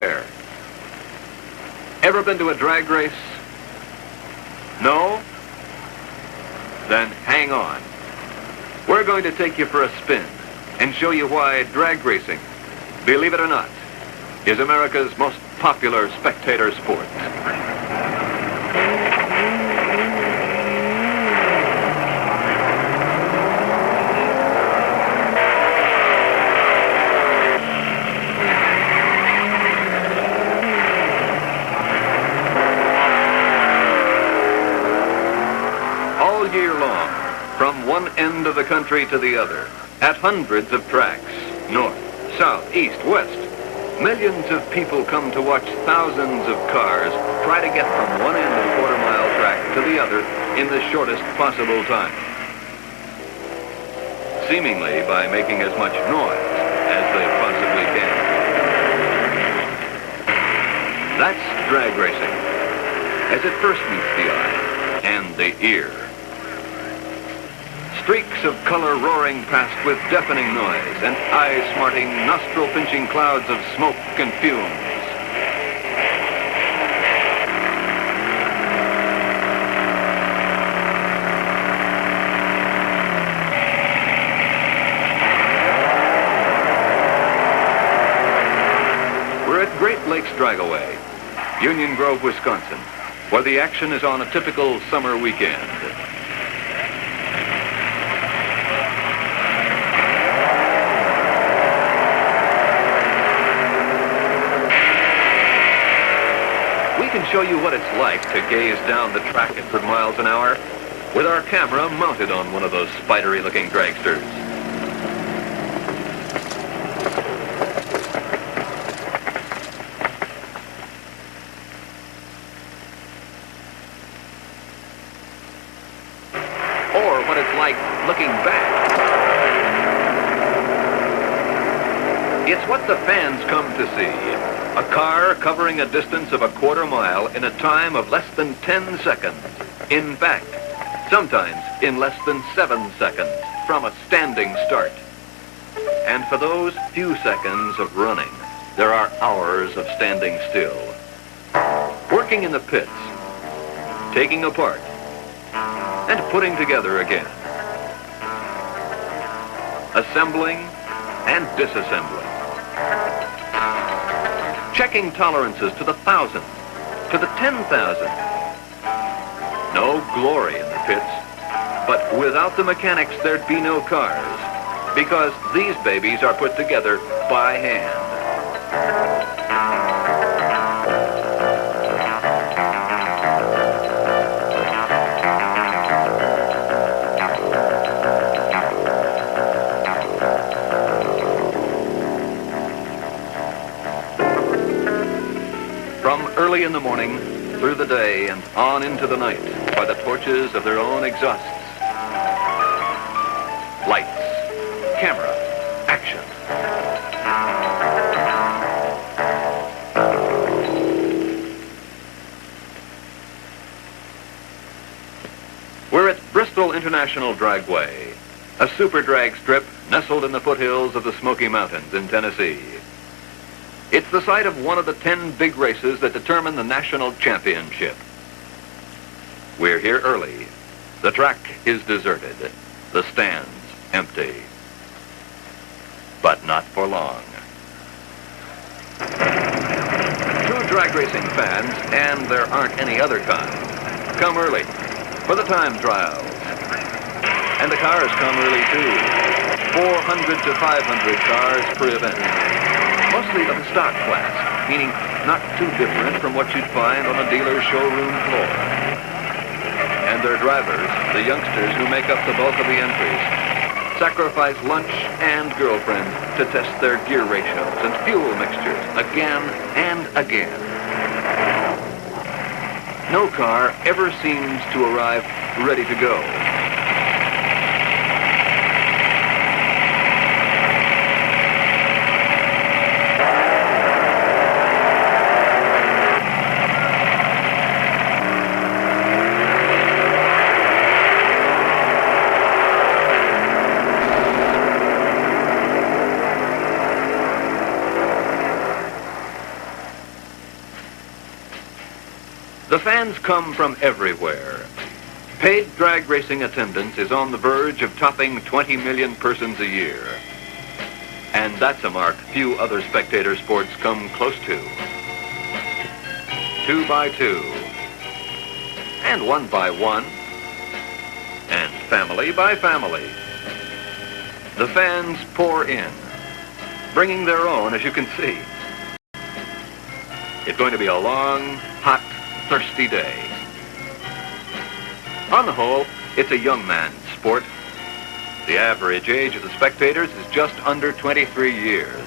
there. Ever been to a drag race? No? Then hang on. We're going to take you for a spin and show you why drag racing, believe it or not, is America's most popular spectator sport. All year long, from one end of the country to the other, at hundreds of tracks, north, south, east, west, millions of people come to watch thousands of cars try to get from one end of the quarter-mile track to the other in the shortest possible time, seemingly by making as much noise as they possibly can. That's drag racing, as it first meets the eye and the ear. Streaks of color roaring past with deafening noise and eye-smarting, nostril-pinching clouds of smoke and fumes. We're at Great Lakes Dragaway, Union Grove, Wisconsin, where the action is on a typical summer weekend. We can show you what it's like to gaze down the track at 100 miles an hour with our camera mounted on one of those spidery-looking dragsters. Or what it's like looking back. It's what the fans come to see. A car covering a distance of a quarter mile in a time of less than 10 seconds. In fact, sometimes in less than 7 seconds from a standing start. And for those few seconds of running, there are hours of standing still. Working in the pits, taking apart, and putting together again. Assembling and disassembling. Checking tolerances to the 1,000, to the 10,000. No glory in the pits, but without the mechanics there'd be no cars, because these babies are put together by hand. From early in the morning, through the day, and on into the night, by the torches of their own exhausts. Lights, camera, action. We're at Bristol International Dragway, a super drag strip nestled in the foothills of the Smoky Mountains in Tennessee. It's the site of one of the 10 big races that determine the national championship. We're here early. The track is deserted. The stands empty. But not for long. True drag racing fans, and there aren't any other kind, come early for the time trials. And the cars come early too. 400 to 500 cars per event. Mostly of the stock class, meaning not too different from what you'd find on a dealer's showroom floor. And their drivers, the youngsters who make up the bulk of the entries, sacrifice lunch and girlfriend to test their gear ratios and fuel mixtures again and again. No car ever seems to arrive ready to go. The fans come from everywhere. Paid drag racing attendance is on the verge of topping 20 million persons a year. And that's a mark few other spectator sports come close to. 2 by 2, and 1 by 1, and family by family. The fans pour in, bringing their own, as you can see. It's going to be a long, hot, thirsty day. On the whole, it's a young man's sport. The average age of the spectators is just under 23 years.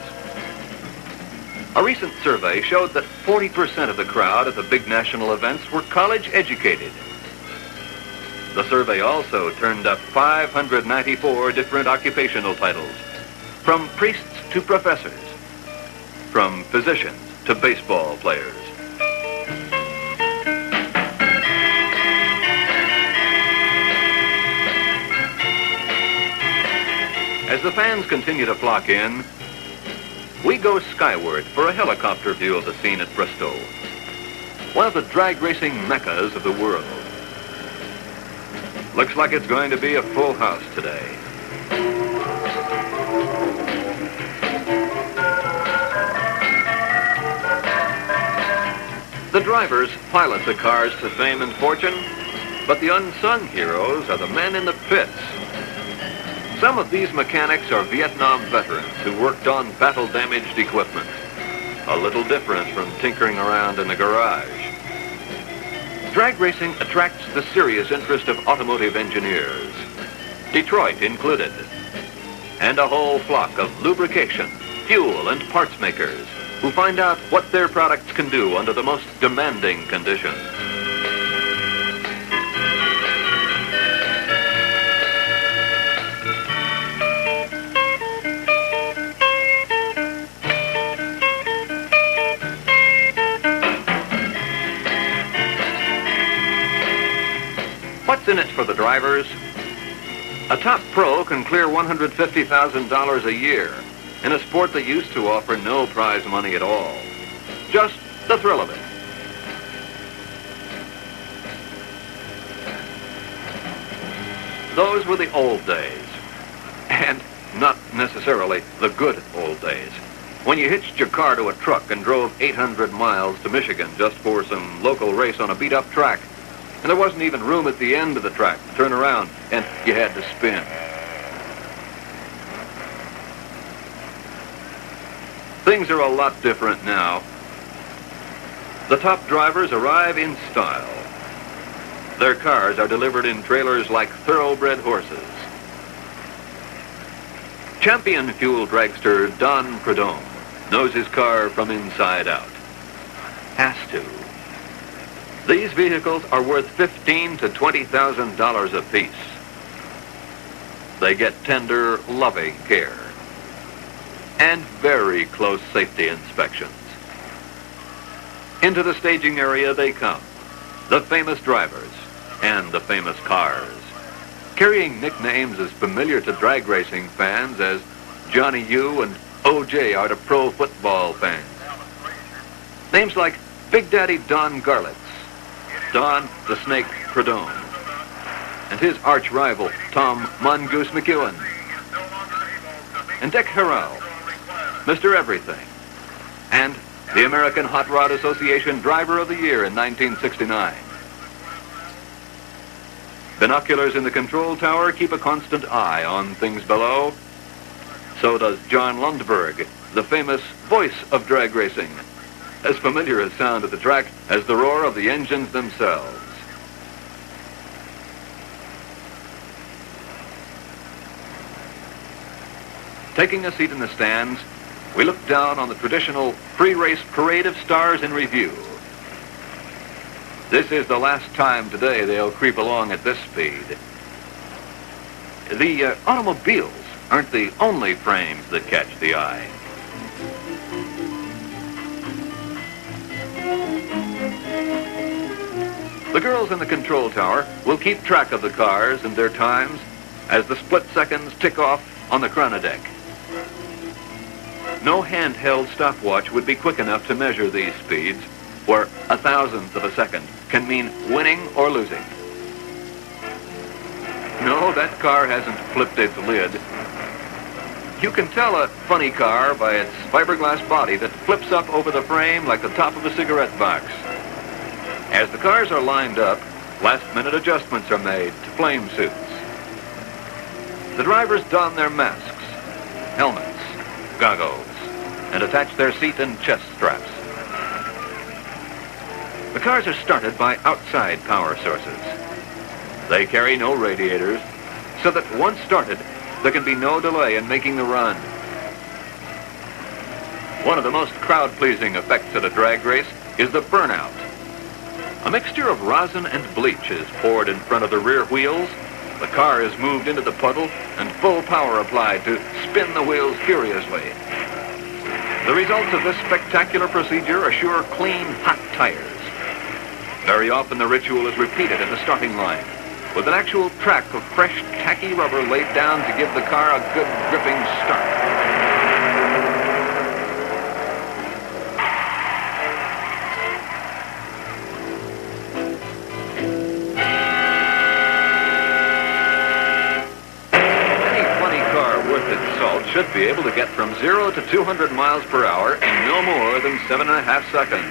A recent survey showed that 40% of the crowd at the big national events were college educated. The survey also turned up 594 different occupational titles, from priests to professors, from physicians to baseball players. As the fans continue to flock in, we go skyward for a helicopter view of the scene at Bristol, one of the drag racing meccas of the world. Looks like it's going to be a full house today. The drivers pilot the cars to fame and fortune, but the unsung heroes are the men in the pits. Some of these mechanics are Vietnam veterans who worked on battle-damaged equipment, a little different from tinkering around in the garage. Drag racing attracts the serious interest of automotive engineers, Detroit included, and a whole flock of lubrication, fuel, and parts makers who find out what their products can do under the most demanding conditions. What's in it for the drivers? A top pro can clear $150,000 a year in a sport that used to offer no prize money at all. Just the thrill of it. Those were the old days. And not necessarily the good old days. When you hitched your car to a truck and drove 800 miles to Michigan just for some local race on a beat-up track. And there wasn't even room at the end of the track to turn around, and you had to spin. Things are a lot different now. The top drivers arrive in style. Their cars are delivered in trailers like thoroughbred horses. Champion fuel dragster Don Prudhomme knows his car from inside out. Has to. These vehicles are worth $15,000 to $20,000 apiece. They get tender, loving care and very close safety inspections. Into the staging area they come, the famous drivers and the famous cars, carrying nicknames as familiar to drag racing fans as Johnny U and O.J. are to pro football fans. Names like Big Daddy Don Garlitz, Don the Snake Prudhomme, and his arch-rival Tom Mongoose McEwen, and Dick Harrell, Mr. Everything, and the American Hot Rod Association Driver of the Year in 1969. Binoculars in the control tower keep a constant eye on things below. So does John Lundberg, the famous voice of drag racing, as familiar a sound at the track as the roar of the engines themselves. Taking a seat in the stands, we look down on the traditional pre-race parade of stars in review. This is the last time today they'll creep along at this speed. The automobiles aren't the only frames that catch the eye. The girls in the control tower will keep track of the cars and their times as the split seconds tick off on the chronodeck. No handheld stopwatch would be quick enough to measure these speeds, where a thousandth of a second can mean winning or losing. No, that car hasn't flipped its lid. You can tell a funny car by its fiberglass body that flips up over the frame like the top of a cigarette box. As the cars are lined up, last-minute adjustments are made to flame suits. The drivers don their masks, helmets, goggles, and attach their seat and chest straps. The cars are started by outside power sources. They carry no radiators, so that once started, there can be no delay in making the run. One of the most crowd-pleasing effects at a drag race is the burnout. A mixture of rosin and bleach is poured in front of the rear wheels, the car is moved into the puddle, and full power applied to spin the wheels furiously. The results of this spectacular procedure assure clean, hot tires. Very often the ritual is repeated at the starting line, with an actual track of fresh, tacky rubber laid down to give the car a good gripping start. Should be able to get from 0 to 200 miles per hour in no more than 7.5 seconds.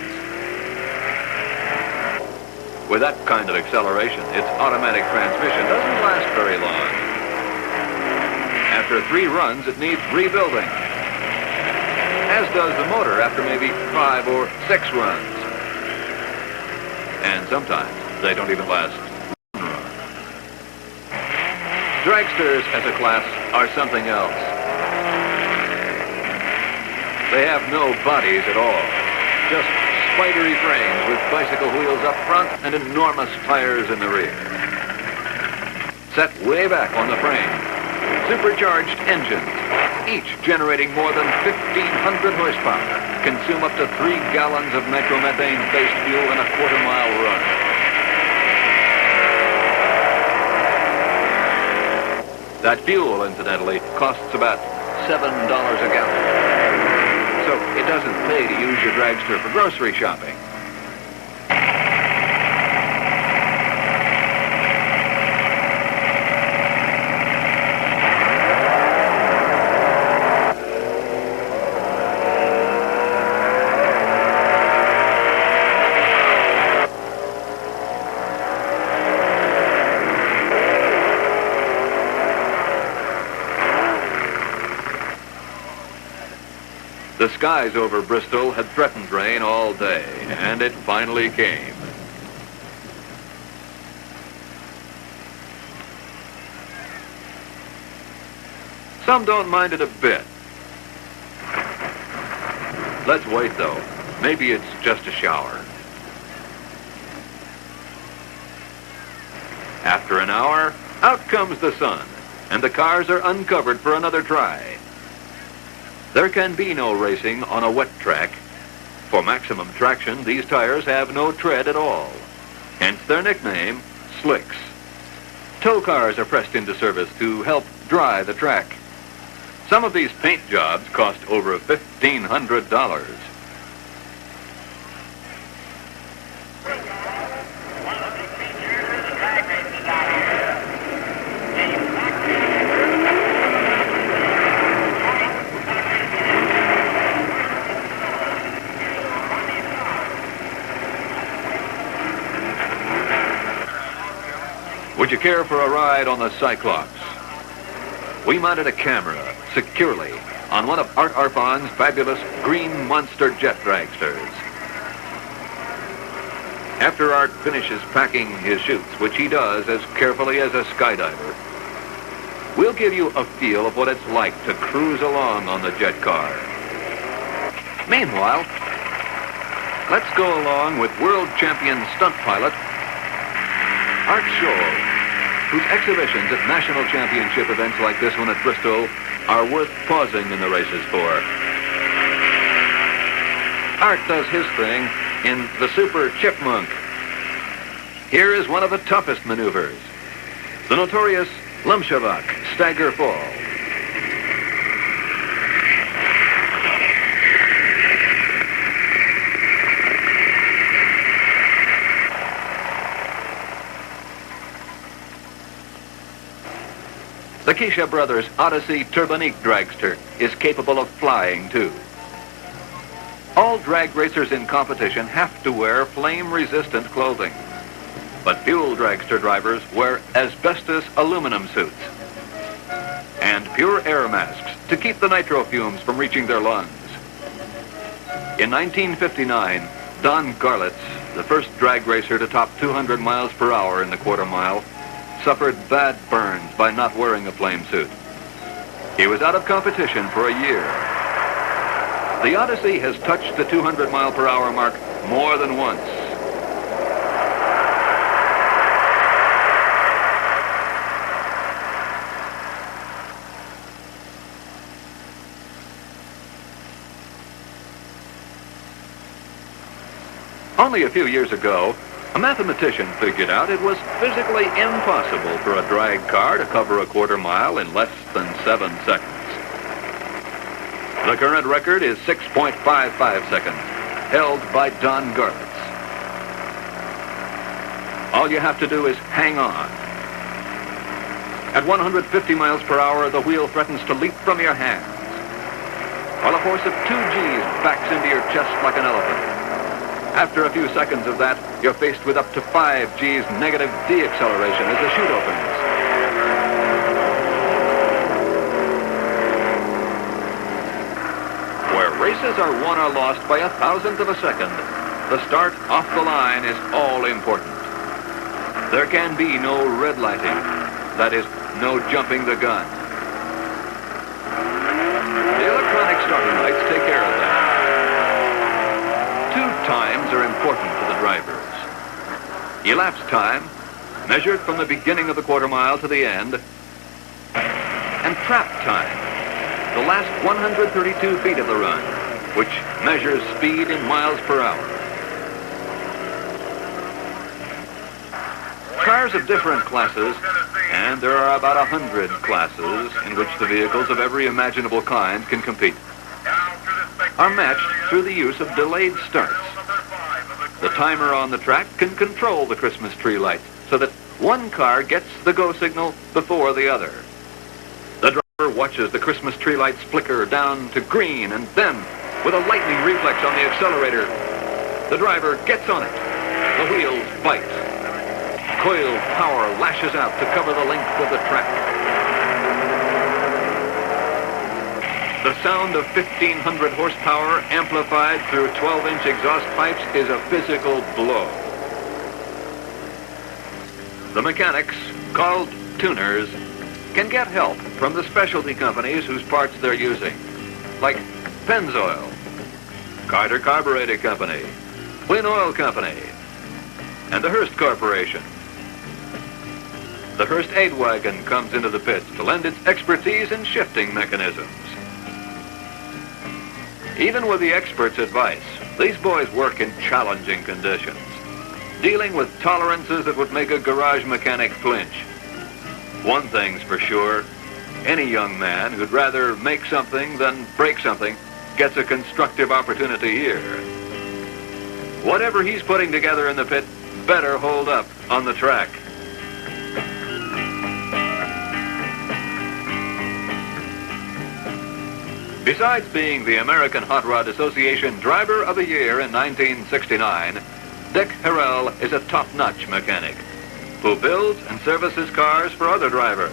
With that kind of acceleration, its automatic transmission doesn't last very long. After 3 runs, it needs rebuilding, as does the motor after maybe 5 or 6 runs. And sometimes they don't even last 1 run. Dragsters as a class are something else. They have no bodies at all, just spidery frames with bicycle wheels up front and enormous tires in the rear. Set way back on the frame, supercharged engines, each generating more than 1,500 horsepower, consume up to 3 gallons of nitromethane-based fuel in a quarter-mile run. That fuel, incidentally, costs about $7 a gallon. So it doesn't pay to use your dragster for grocery shopping. The skies over Bristol had threatened rain all day, and it finally came. Some don't mind it a bit. Let's wait, though. Maybe it's just a shower. After an hour, out comes the sun, and the cars are uncovered for another try. There can be no racing on a wet track. For maximum traction, these tires have no tread at all. Hence their nickname, slicks. Tow cars are pressed into service to help dry the track. Some of these paint jobs cost over $1,500. Would you care for a ride on the Cyclops? We mounted a camera securely on one of Art Arfon's fabulous green monster jet dragsters. After Art finishes packing his chutes, which he does as carefully as a skydiver, we'll give you a feel of what it's like to cruise along on the jet car. Meanwhile, let's go along with world champion stunt pilot Art Scholl, whose exhibitions at national championship events like this one at Bristol are worth pausing in the races for. Art does his thing in the Super Chipmunk. Here is one of the toughest maneuvers, the notorious Lumshavak stagger fall. The Keisha Brothers Odyssey Turbonique dragster is capable of flying, too. All drag racers in competition have to wear flame-resistant clothing. But fuel dragster drivers wear asbestos aluminum suits and pure air masks to keep the nitro fumes from reaching their lungs. In 1959, Don Garlitz, the first drag racer to top 200 miles per hour in the quarter mile, suffered bad burns by not wearing a flame suit. He was out of competition for a year. The Odyssey has touched the 200 mile per hour mark more than once. Only a few years ago, a mathematician figured out it was physically impossible for a drag car to cover a quarter mile in less than 7 seconds. The current record is 6.55 seconds, held by Don Garlitz. All you have to do is hang on. At 150 miles per hour, the wheel threatens to leap from your hands, while a force of 2 G's backs into your chest like an elephant. After a few seconds of that, you're faced with up to 5 G's negative deceleration as the chute opens. Where races are won or lost by 1,000th of a second, the start off the line is all important. There can be no red lighting, that is, no jumping the gun. The electronic starting lights take care of that. 2 times are important to the drivers. Elapsed time, measured from the beginning of the quarter mile to the end, and trap time, the last 132 feet of the run, which measures speed in miles per hour. Cars of different classes, and there are about 100 classes in which the vehicles of every imaginable kind can compete, are matched through the use of delayed starts. The timer on the track can control the Christmas tree lights so that one car gets the go signal before the other. The driver watches the Christmas tree lights flicker down to green, and then, with a lightning reflex on the accelerator, the driver gets on it. The wheels bite. Coiled power lashes out to cover the length of the track. The sound of 1,500 horsepower amplified through 12-inch exhaust pipes is a physical blow. The mechanics, called tuners, can get help from the specialty companies whose parts they're using, like Pennzoil, Carter Carburetor Company, Win Oil Company, and the Hearst Corporation. The Hearst aid wagon comes into the pits to lend its expertise in shifting mechanisms. Even with the experts' advice, these boys work in challenging conditions, dealing with tolerances that would make a garage mechanic flinch. One thing's for sure, any young man who'd rather make something than break something gets a constructive opportunity here. Whatever he's putting together in the pit better hold up on the track. Besides being the American Hot Rod Association Driver of the Year in 1969, Dick Harrell is a top-notch mechanic who builds and services cars for other drivers.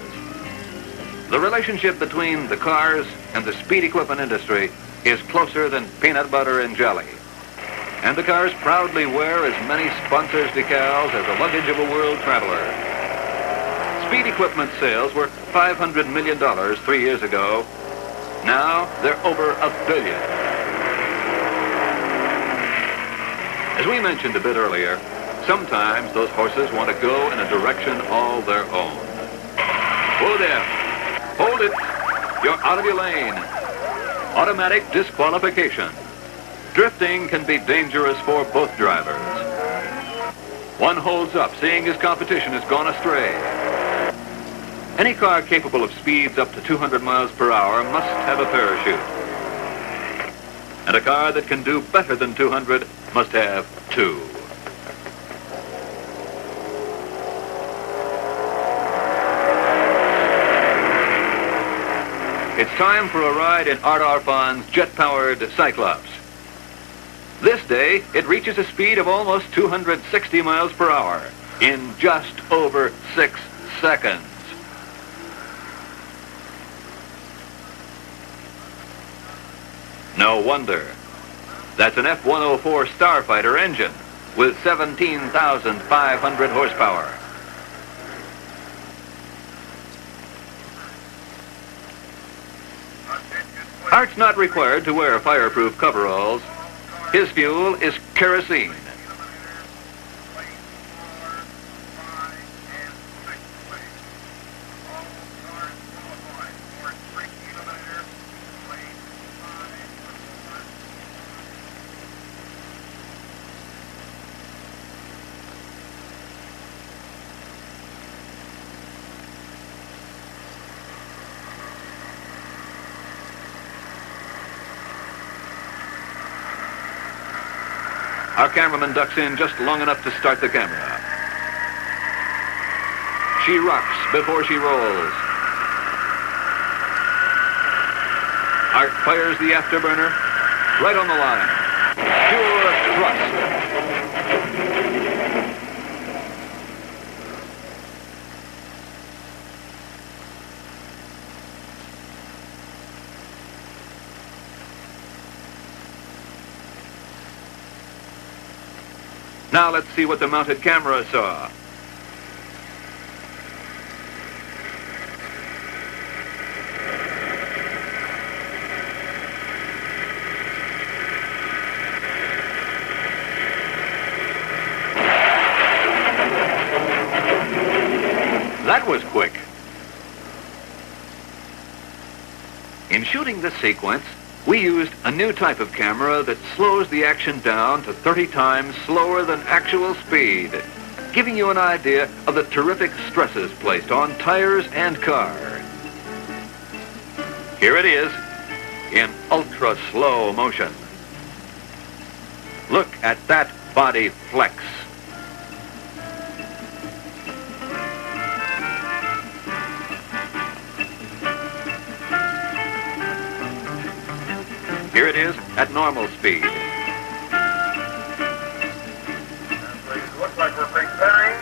The relationship between the cars and the speed equipment industry is closer than peanut butter and jelly. And the cars proudly wear as many sponsors' decals as the luggage of a world traveler. Speed equipment sales were $500 million 3 years ago. Now, they're over $1 billion. As we mentioned a bit earlier, sometimes those horses want to go in a direction all their own. Whoa there! Hold it! You're out of your lane. Automatic disqualification. Drifting can be dangerous for both drivers. One holds up, seeing his competition has gone astray. Any car capable of speeds up to 200 miles per hour must have a parachute. And a car that can do better than 200 must have 2. It's time for a ride in Art Arfond's jet-powered Cyclops. This day, it reaches a speed of almost 260 miles per hour in just over 6 seconds. No wonder. That's an F-104 Starfighter engine with 17,500 horsepower. Art's not required to wear fireproof coveralls. His fuel is kerosene. Our cameraman ducks in just long enough to start the camera. She rocks before she rolls. Art fires the afterburner right on the line. Pure thrust. Now let's see what the mounted camera saw. That was quick. In shooting this sequence, we used a new type of camera that slows the action down to 30 times slower than actual speed, giving you an idea of the terrific stresses placed on tires and car. Here it is in ultra slow motion. Look at that body flex. Here it is at normal speed. Looks like we're preparing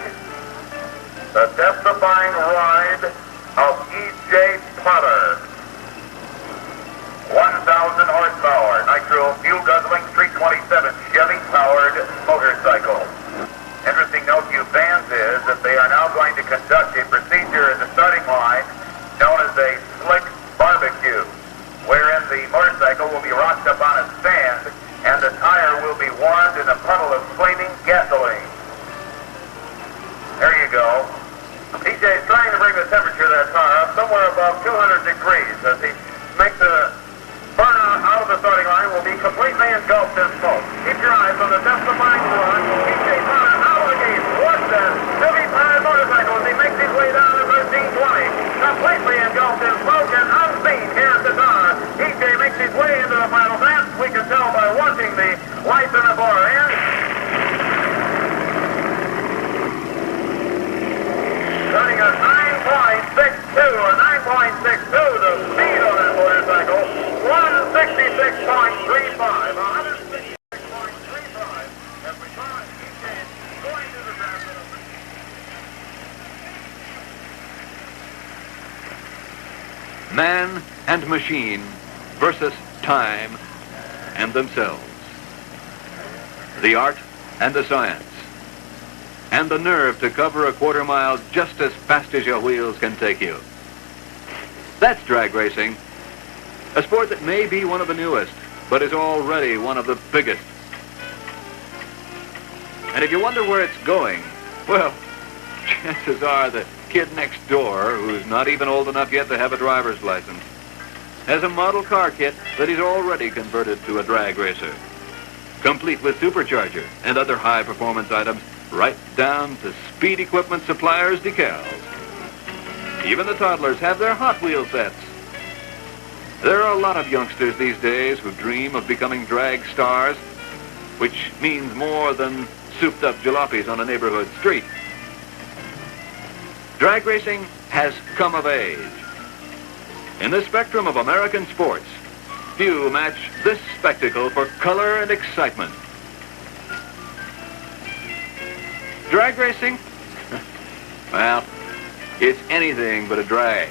the death-defying ride of E.J. Potter. 1,000 horsepower, nitro fuel-guzzling 327 Chevy-powered motorcycle. Interesting note to you fans is that they are now going to conduct a procedure at the starting line known as a slick barbecue, wherein the motorcycle will be rocked up on a stand and the tire will be warmed in a puddle of flaming gasoline. There you go. PJ is trying to bring the temperature of that car up somewhere above 200 degrees as he makes the burner out of the starting line will be completely engulfed in smoke. Keep your eyes on the death-defying run. PJ Potter out of the gate. Watch that Chevy-powered motorcycle as he makes his way down to 1320. Completely engulfed in smoke and unseen here at the car. EJ makes his way into the final dance. We can tell by watching the lights in the far end. Turning at 9.62 or 9.62, the speed on that motorcycle, 166.35. 166.35. As we saw EJ going to the ground. Man and machine versus time and themselves. The art and the science. And the nerve to cover a quarter mile just as fast as your wheels can take you. That's drag racing. A sport that may be one of the newest, but is already one of the biggest. And if you wonder where it's going, well, chances are the kid next door, who's not even old enough yet to have a driver's license, has a model car kit that he's already converted to a drag racer, complete with supercharger and other high-performance items, right down to speed equipment suppliers' decals. Even the toddlers have their Hot Wheel sets. There are a lot of youngsters these days who dream of becoming drag stars, which means more than souped-up jalopies on a neighborhood street. Drag racing has come of age. In the spectrum of American sports, few match this spectacle for color and excitement. Drag racing? Well, it's anything but a drag.